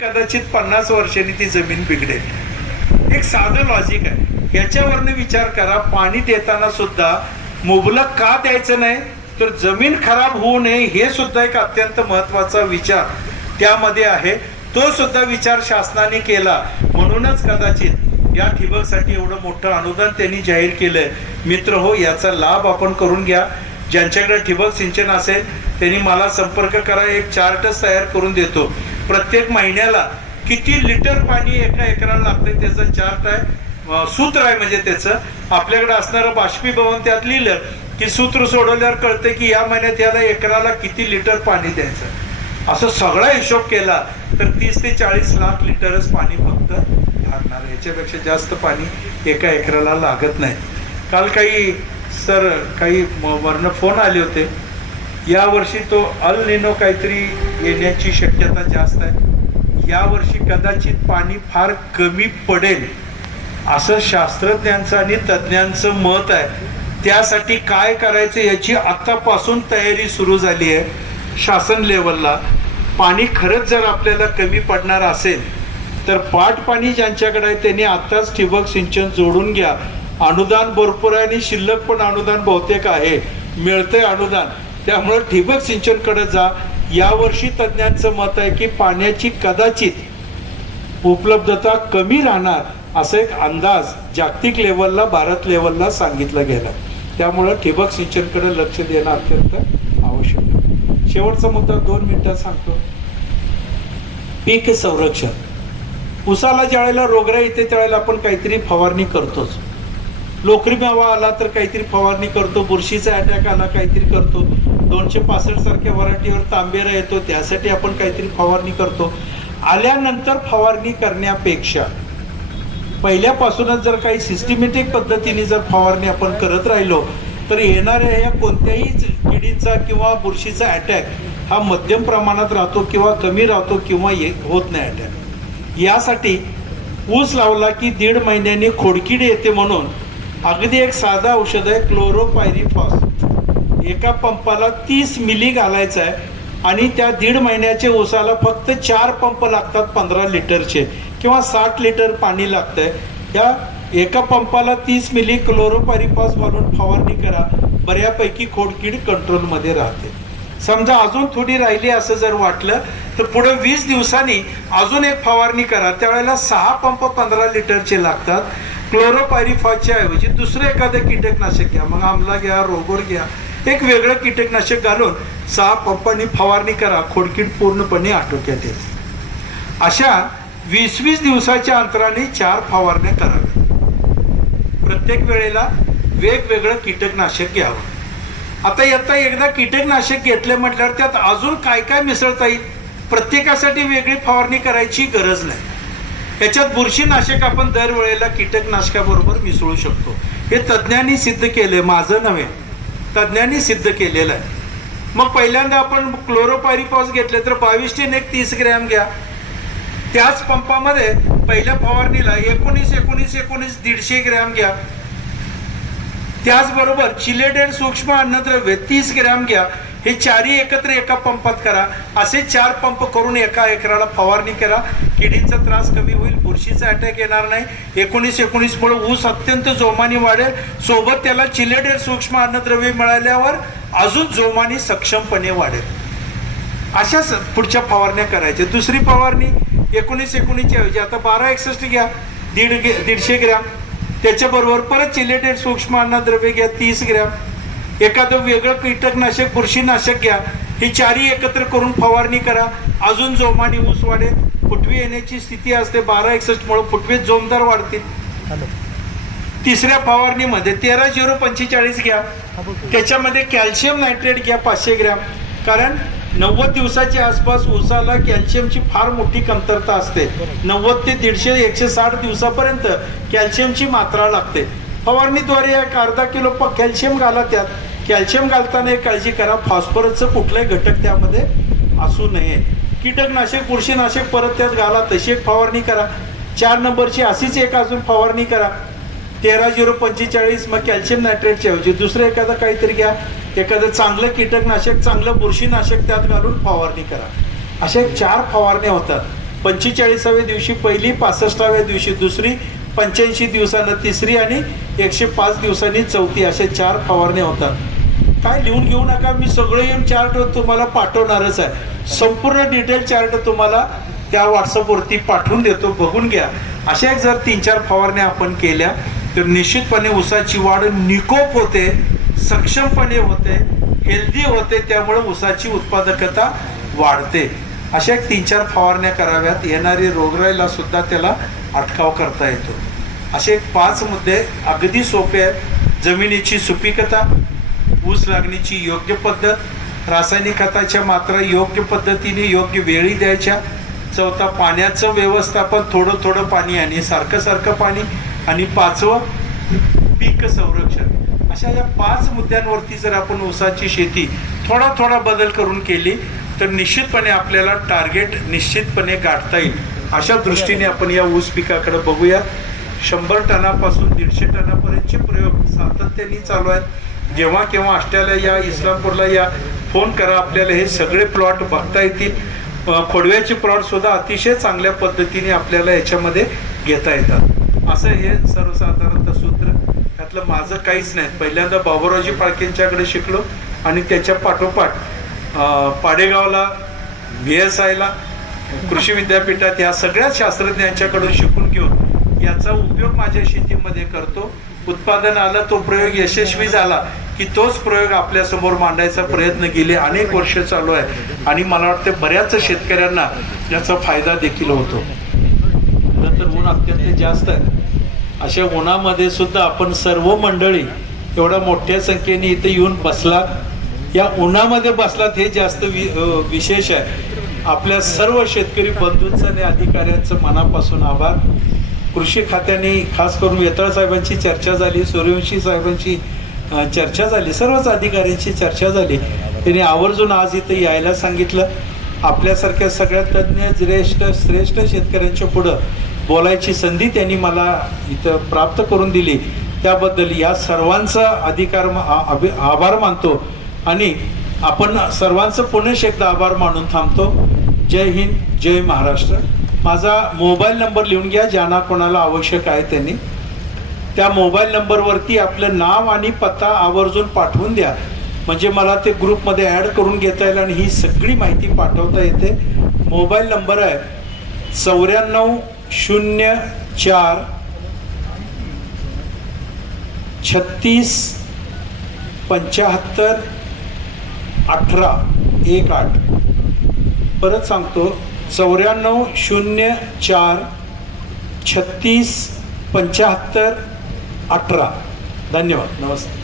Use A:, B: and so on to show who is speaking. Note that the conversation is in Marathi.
A: कदाचित पन्नास वर्षांनी ती जमीन बिघडेल. एक साधं लॉजिक आहे. याच्यावरनं विचार करा. पाणी देताना सुद्धा मुबलक का द्यायचं नाही? तर जमीन खराब होऊ नये हे सुद्धा एक अत्यंत महत्त्वाचा विचार त्यामध्ये आहे. तो सुद्धा विचार शासनाने केला. म्हणूनच कदाचित या ठिबकसाठी एवढं मोठं अनुदान त्यांनी जाहीर केलंय. मित्र हो याचा लाभ आपण करून घ्या. ज्यांच्याकडे ठिबक सिंचन असेल त्यांनी मला संपर्क करा. एक चार्टच तयार करून देतो. प्रत्येक महिन्याला किती लिटर पाणी एका एकराला लागते त्याचं चार्ट आहे. सूत्र आहे म्हणजे त्याचं. आपल्याकडे असणारं बाष्पीभवन त्यात लिहिलं की सूत्र सोडवल्यावर कळतं की या महिन्यात याला एकराला किती लिटर पाणी द्यायचं. असं सगळा हिशोब केला तर तीस ते चाळीस लाख लिटरच पाणी फक्त लागणार याच्यापेक्षा जास्त पाणी एका एकराला लागत नाही. काल काही सर काही वरनं फोन आले होते. यावर्षी तो अल निनो काहीतरी येण्याची शक्यता जास्त आहे. यावर्षी कदाचित पाणी फार कमी पडेल असं शास्त्रज्ञांचं आणि तज्ज्ञांचं मत आहे. त्यासाठी काय करायचं याची आत्तापासून तयारी सुरू झाली आहे शासन लेवलला. पाणी खरंच जर आपल्याला कमी पडणार असेल तर पाट पाणी ज्यांच्याकडे आहे त्यांनी आत्ताच ठिबक सिंचन जोडून घ्या. अनुदान भरपूर आहे आणि शिल्लक पण अनुदान बहुतेक आहे. मिळतंय अनुदान. त्यामुळं ठिबक सिंचनकडे जा. यावर्षी तज्ज्ञांचं मत आहे की पाण्याची कदाचित उपलब्धता कमी राहणार असा एक अंदाज जागतिक लेवलला भारत लेवलला सांगितला गेला. त्यामुळं ठिबक सिंचनकडे लक्ष देणं अत्यंत आवश्यक आहे. शेवटचा मुद्दा दोन मिनिटात सांगतो. पीक संरक्षण. उसाला ज्यावेळेला रोगराई येते त्यावेळेला आपण काहीतरी फवारणी करतोच. लोकरी मावा आला तर काहीतरी फवारणी करतो बुरशीचा अटॅक आला काहीतरी करतो. दोनशे पासष्ट सारख्या व्हरायटीवर तांबेरा येतो त्यासाठी आपण काहीतरी फवारणी करतो. आल्यानंतर फवारणी करण्यापेक्षा पहिल्यापासूनच जर काही सिस्टमॅटिक पद्धतीने जर फवारणी आपण करत राहिलो तर येणाऱ्या या कोणत्याही किडीचा किंवा बुरशीचा अटॅक हा मध्यम प्रमाणात राहतो किंवा कमी राहतो किंवा ये होत नाही अटॅक यासाठी ऊस लावला की दीड महिन्याने खोडकिडी येते म्हणून अगदी एक साधा औषध आहे क्लोरोपायरिफॉस एका पंपाला तीस मिली घालायचं आहे आणि त्या दीड महिन्याचे ऊसाला फक्त चार पंप लागतात पंधरा लिटरचे किंवा साठ लिटर पाणी लागतंय. त्या एका पंपाला तीस मिली क्लोरोपायरिफॉस घालून फवारणी करा. बऱ्यापैकी खोडकीड कंट्रोलमध्ये राहते. समजा अजून थोडी राहिली असं जर वाटलं तर पुढे वीस दिवसांनी अजून एक फवारणी करा. त्यावेळेला सहा पंप पंधरा लिटरचे लागतात. क्लोरोपायरिफॉसच्या म्हणजे ऐवजी दुसरं एखादं कीटकनाशक घ्या. मग आमला घ्या रोगोर घ्या. एक वेगळं कीटकनाशक घालून सहा पंपांनी फवारणी करा. खोडकीड पूर्णपणे आटोक्यात येते. अशा वीस वीस दिवसाच्या अंतराने चार फवारण्या कराव्या प्रत्येक वेळेला वेगवेगळं कीटकनाशक घ्यावं. आता येता एकदा कीटकनाशक घेतले म्हटल्यावर त्यात अजून काय काय मिसळता येईल? प्रत्येकासाठी वेगळी फवारणी करायची गरज नाही. याच्यात बुरशीनाशक आपण दरवेळेला कीटकनाशकाबरोबर मिसळू शकतो. हे तज्ज्ञांनी सिद्ध केले माझं नव्हे. तज्ज्ञांनी सिद्ध केलेलं आहे. मग पहिल्यांदा आपण क्लोरोपायरिपॉस घेतले तर बावीस टेन एक तीस ग्रॅम घ्या. त्याच पंपामध्ये पहिल्या फवारणीला एकोणीस एकोणीस एकोणीस दीडशे ग्रॅम घ्या. त्याचबरोबर चिलेटेड सूक्ष्म अन्नद्रव्य तीस ग्रॅम घ्या. हे चारही एकत्र एका पंपात करा. असे चार पंप करून एका एकराला फवारणी करा. किडींचा त्रास कमी होईल बुरशीचा अटॅक येणार नाही. एकोणीस एकोणीस मुळे ऊस अत्यंत जोमाने वाढेल. सोबत त्याला चिलेडेड सूक्ष्म अन्नद्रव्य मिळाल्यावर अजून जोमाने सक्षमपणे वाढेल. अशाच पुढच्या फवारण्या करायच्या. दुसरी फवारणी एकोणीस एकोणीसच्या ऐवजी. आता बारा एकसष्ट घ्या. दीड दीडशे ग्रॅम. त्याच्याबरोबर परत चिलेटेड सूक्ष्म अन्नद्रव्य घ्या. तीस ग्रॅम. एखादं वेगळं कीटकनाशक बुरशीनाशक घ्या. ही चारही एकत्र करून फवारणी करा. अजून जोमाने ऊस वाढेल फुटवी येण्याची स्थिती असते. बारा एकसष्टमुळे फुटवे जोमदार वाढतील. तिसऱ्या फवारणीमध्ये तेरा झिरो पंचेचाळीस घ्या. त्याच्यामध्ये कॅल्शियम नायट्रेट घ्या पाचशे ग्रॅम. कारण नव्वद दिवसाच्या आसपास ऊसाला कॅल्शियमची फार मोठी कमतरता असते. नव्वद ते दीडशे एकशे साठ दिवसापर्यंत कॅल्शियमची मात्रा लागते. फवारणीद्वारे एक अर्धा किलो प कॅल्शियम घाला त्यात. कॅल्शियम घालताना एक काळजी करा. फॉस्फरसचं कुठलाही घटक त्यामध्ये असू नये. कीटकनाशक बुरशीनाशक परत त्यात घाला. तशी एक फवारणी करा. चार नंबरची अशीच एक अजून फवारणी करा. तेरा झिरो पंचेचाळीस मग कॅल्शियम नायट्रेटच्या ऐवजी दुसरं एखादं काहीतरी घ्या. एखादं चांगलं कीटकनाशक चांगलं बुरशीनाशक त्यात घालून फवारणी करा. अशा चार फवारण्या होतात. पंचेचाळीसाव्या दिवशी पहिली पासष्टाव्या दिवशी दुसरी पंच्याऐंशी दिवसानं तिसरी आणि एकशे पाच दिवसांनी चौथी असे चार फवारण्या होतात. काय लिहून घेऊ नका मी सगळं येऊन चार्ट तुम्हाला पाठवणारच आहे. संपूर्ण डिटेल चार्ट तुम्हाला त्या व्हॉट्सअपवरती पाठवून देतो बघून घ्या. अशा एक जर तीन चार फवारण्या आपण केल्या तर निश्चितपणे उसाची वाढ निकोप होते सक्षमपणे होते हेल्दी होते त्यामुळे उसाची उत्पादकता वाढते. अशा एक तीन चार फवारण्या कराव्यात. येणारी रोगराईला सुद्धा त्याला अटकाव करता येतो. असे पाच मुद्दे अगदी सोपे आहेत. जमिनीची सुपीकता ऊस लागणीची योग्य पद्धत रासायनिक खताच्या मात्रा योग्य पद्धतीने योग्य वेळी द्यायच्या. चौथा पाण्याचं व्यवस्थापन थोडं थोडं पाणी आणि सारखं सारखं पाणी आणि पाचवं पीक संरक्षण. अशा या पाच मुद्द्यांवरती जर आपण ऊसाची शेती थोडा थोडा बदल करून केली तर निश्चितपणे आपल्याला टार्गेट निश्चितपणे गाठता येईल. अशा दृष्टीने आपण या ऊस पिकाकडे बघूया. शंभर टनापासून दीडशे टनापर्यंतचे प्रयोग सातत्याने चालू आहेत. जेव्हा केव्हा आष्ट्याला या इस्लामपूरला या फोन करा आपल्याला हे सगळे प्लॉट बघता येतील. खोडव्याचे प्लॉट सुद्धा अतिशय चांगल्या पद्धतीने आपल्याला याच्यामध्ये घेता येतात. असं हे सर्वसाधारणतः सूत्र. त्यातलं माझं काहीच नाही. पहिल्यांदा बाबुरावजी फाळकेंच्याकडे शिकलो आणि त्याच्या पाठोपाठ पाडेगावला बी एस आयला कृषी विद्यापीठात या सगळ्या शास्त्रज्ञांच्याकडून शिकून घेऊन याचा उपयोग माझ्या शेतीमध्ये करतो. उत्पादन आलं तो प्रयोग यशस्वी झाला की तोच प्रयोग आपल्यासमोर मांडायचा प्रयत्न गेले अनेक वर्ष चालू आहे. आणि मला वाटतं बऱ्याच शेतकऱ्यांना याचा फायदा देखील होतो. नंतर तर ऊन अत्यंत जास्त आहे. अशा उन्हामध्ये सुद्धा आपण सर्व मंडळी एवढ्या मोठ्या संख्येने इथे येऊन बसलात. या उन्हामध्ये बसलात हे जास्त वि विशेष आहे. आपल्या सर्व शेतकरी बंधूंचं आणि अधिकाऱ्यांचं मनापासून आभार. कृषी खात्याने खास करून वेताळ साहेबांची चर्चा झाली सूर्यवंशी साहेबांची चर्चा झाली सर्वच अधिकाऱ्यांची चर्चा झाली. त्यांनी आवर्जून आज इथं यायला सांगितलं. आपल्यासारख्या सगळ्या तज्ज्ञ ज्येष्ठ श्रेष्ठ शेतकऱ्यांच्या पुढं बोलायची संधी त्यांनी मला इथं प्राप्त करून दिली. त्याबद्दल या सर्वांचा अधिकार अभि- आभार मानतो. आणि आपण सर्वांचं पुनश एकदा आभार मानून थांबतो. जय हिंद जय महाराष्ट्र. माझा मोबाईल नंबर लिहून घ्या ज्यांना कोणाला आवश्यक आहे त्यांनी. त्या मोबाईल नंबरवरती आपलं नाव आणि पत्ता आवर्जून पाठवून द्या. म्हणजे मला ते ग्रुपमध्ये ॲड करून घेता येईल आणि ही सगळी माहिती पाठवता येते. मोबाईल नंबर आहे चौऱ्याण्णव शून्य चार छत्तीस पंच्याहत्तर अठरा एक आठ. परत सांगतो. चौऱ्याण्णव शून्य चार छत्तीस पंच्याहत्तर अठरा. धन्यवाद. नमस्ते.